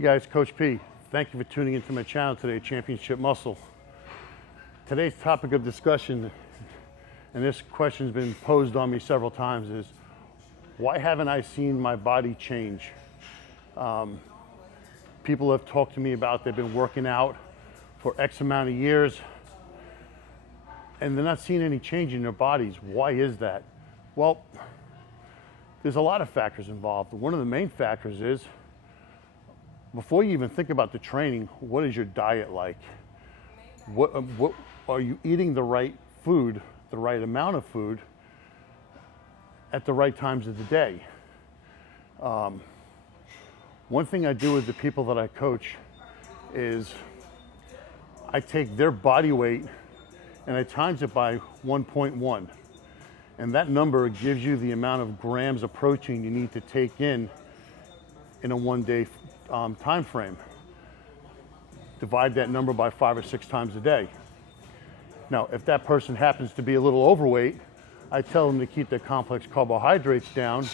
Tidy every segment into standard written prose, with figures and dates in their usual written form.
Hey guys, Coach P. Thank you for tuning into my channel today, Championship Muscle. Today's topic of discussion, and this question's been posed on me several times, is why haven't I seen my body change? People have talked to me about they've been working out for X amount of years and they're not seeing any change in their bodies. Why is that? Well, there's a lot of factors involved. One of the main factors is, before you even think about the training, what is your diet like? What are you eating the right food, the right amount of food, at the right times of the day? One thing I do with the people that I coach is I take their body weight and I times it by 1.1. And that number gives you the amount of grams of protein you need to take in a 1 day time frame. Divide that number by 5 or 6 times a day. Now, if that person happens to be a little overweight, I tell them to keep their complex carbohydrates down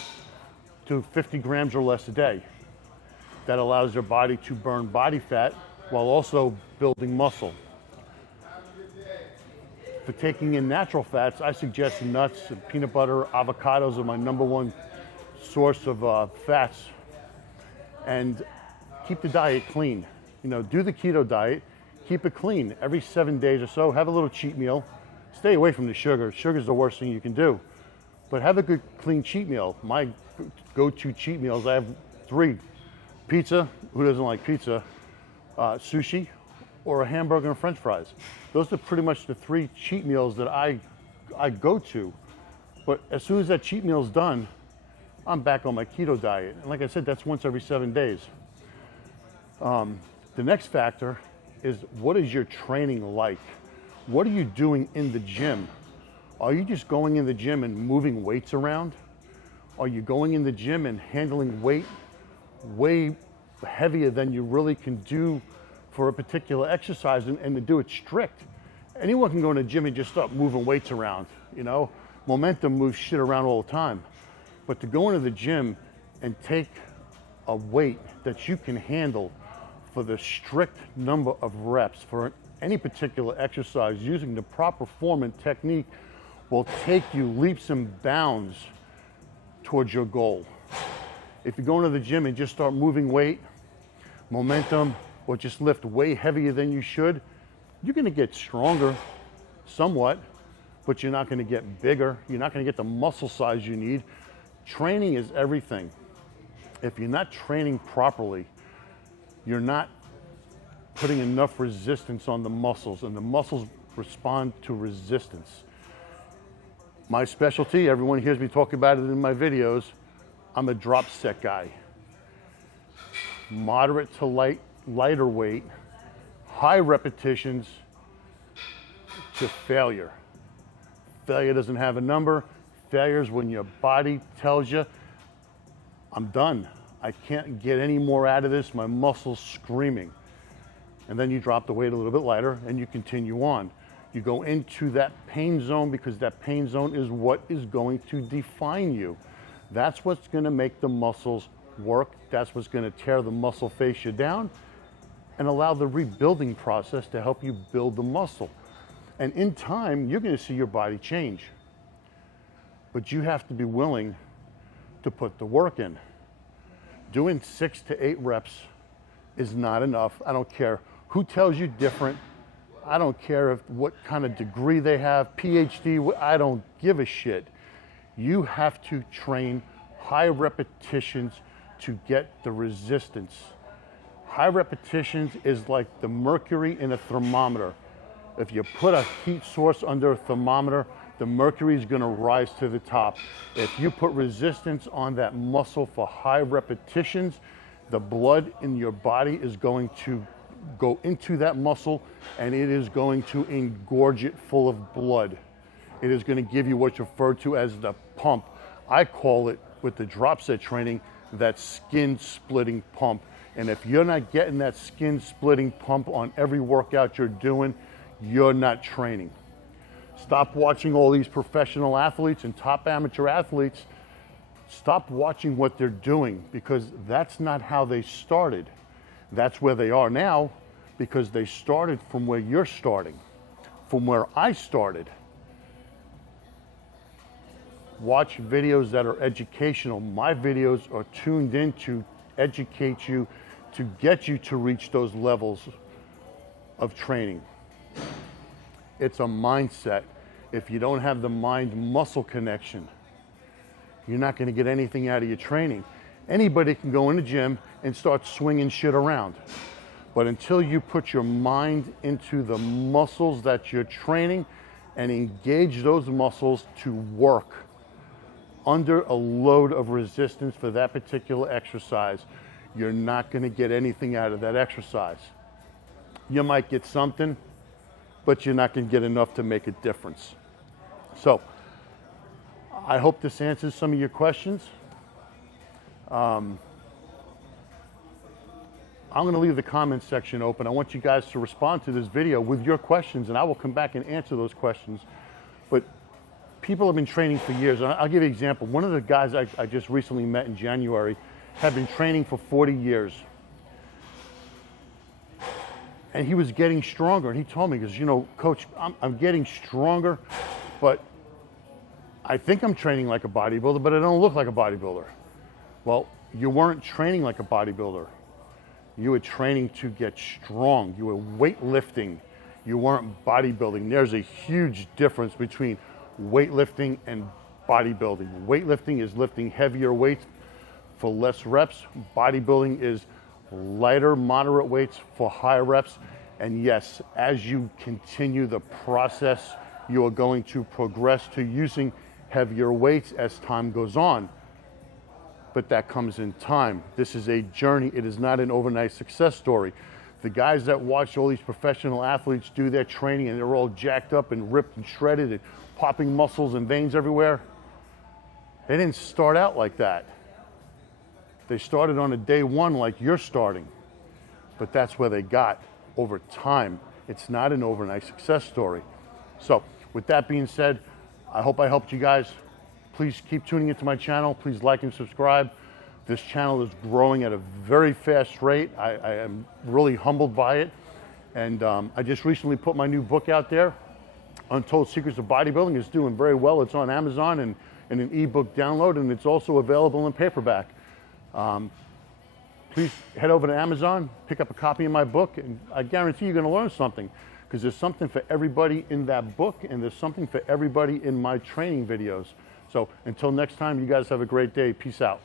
to 50 grams or less a day. That allows their body to burn body fat while also building muscle. For taking in natural fats, I suggest nuts, peanut butter, avocados are my #1 source of fats. And keep the diet clean. You know, do the keto diet, keep it clean. Every 7 days or so, have a little cheat meal. Stay away from the sugar. Sugar's the worst thing you can do. But have a good, clean cheat meal. My go-to cheat meals, I have 3. Pizza, who doesn't like pizza? Sushi, or a hamburger and french fries. Those are pretty much the 3 cheat meals that I go to. But as soon as that cheat meal's done, I'm back on my keto diet. And like I said, that's once every 7 days. The next factor is, what is your training like? What are you doing in the gym? Are you just going in the gym and moving weights around? Are you going in the gym and handling weight way heavier than you really can do for a particular exercise and to do it strict? Anyone can go in the gym and just start moving weights around, you know? Momentum moves shit around all the time. But to go into the gym and take a weight that you can handle for the strict number of reps for any particular exercise using the proper form and technique will take you leaps and bounds towards your goal. If you go into the gym and just start moving weight, momentum, or just lift way heavier than you should, you're gonna get stronger somewhat, but you're not gonna get bigger. You're not gonna get the muscle size you need. Training is everything. If you're not training properly, you're not putting enough resistance on the muscles, and the muscles respond to resistance. My specialty, everyone hears me talk about it in my videos, I'm a drop set guy. Moderate to lighter weight, high repetitions to failure. Failure doesn't have a number. Failure is when your body tells you, I'm done. I can't get any more out of this. My muscles screaming. And then you drop the weight a little bit lighter and you continue on. You go into that pain zone because that pain zone is what is going to define you. That's what's going to make the muscles work. That's what's going to tear the muscle fascia down and allow the rebuilding process to help you build the muscle. And in time, you're going to see your body change. But you have to be willing to put the work in. Doing 6 to 8 reps is not enough. I don't care who tells you different. I don't care what kind of degree they have, PhD, I don't give a shit. You have to train high repetitions to get the resistance. High repetitions is like the mercury in a thermometer. If you put a heat source under a thermometer, the mercury is going to rise to the top. If you put resistance on that muscle for high repetitions, the blood in your body is going to go into that muscle and it is going to engorge it full of blood. It is going to give you what's referred to as the pump. I call it, with the drop set training, that skin splitting pump. And if you're not getting that skin splitting pump on every workout you're doing, you're not training. Stop watching all these professional athletes and top amateur athletes. Stop watching what they're doing, because that's not how they started. That's where they are now because they started from where you're starting, from where I started. Watch videos that are educational. My videos are tuned in to educate you, to get you to reach those levels of training. It's a mindset. If you don't have the mind-muscle connection, you're not going to get anything out of your training. Anybody can go in the gym and start swinging shit around. But until you put your mind into the muscles that you're training and engage those muscles to work under a load of resistance for that particular exercise, you're not going to get anything out of that exercise. You might get something, but you're not going to get enough to make a difference. So, I hope this answers some of your questions. I'm going to leave the comment section open. I want you guys to respond to this video with your questions, and I will come back and answer those questions. But people have been training for years. I'll give you an example. One of the guys I just recently met in January had been training for 40 years. And he was getting stronger. And he told me, he goes, you know, Coach, I'm getting stronger, but I think I'm training like a bodybuilder, but I don't look like a bodybuilder. Well, you weren't training like a bodybuilder. You were training to get strong. You were weightlifting. You weren't bodybuilding. There's a huge difference between weightlifting and bodybuilding. Weightlifting is lifting heavier weights for less reps. Bodybuilding is lighter, moderate weights for higher reps. And yes, as you continue the process, you are going to progress to using heavier weights as time goes on. But that comes in time. This is a journey. It is not an overnight success story. The guys that watch all these professional athletes do their training and they're all jacked up and ripped and shredded and popping muscles and veins everywhere, they didn't start out like that. They started on a day one like you're starting. But that's where they got over time. It's not an overnight success story. So with that being said, I hope I helped you guys. Please keep tuning into my channel. Please like and subscribe. This channel is growing at a very fast rate. I am really humbled by it. And I just recently put my new book out there, Untold Secrets of Bodybuilding. It's doing very well. It's on Amazon and an ebook download, and it's also available in paperback. Please head over to Amazon, pick up a copy of my book, and I guarantee you're going to learn something, because there's something for everybody in that book, and there's something for everybody in my training videos. So until next time, you guys have a great day. Peace out.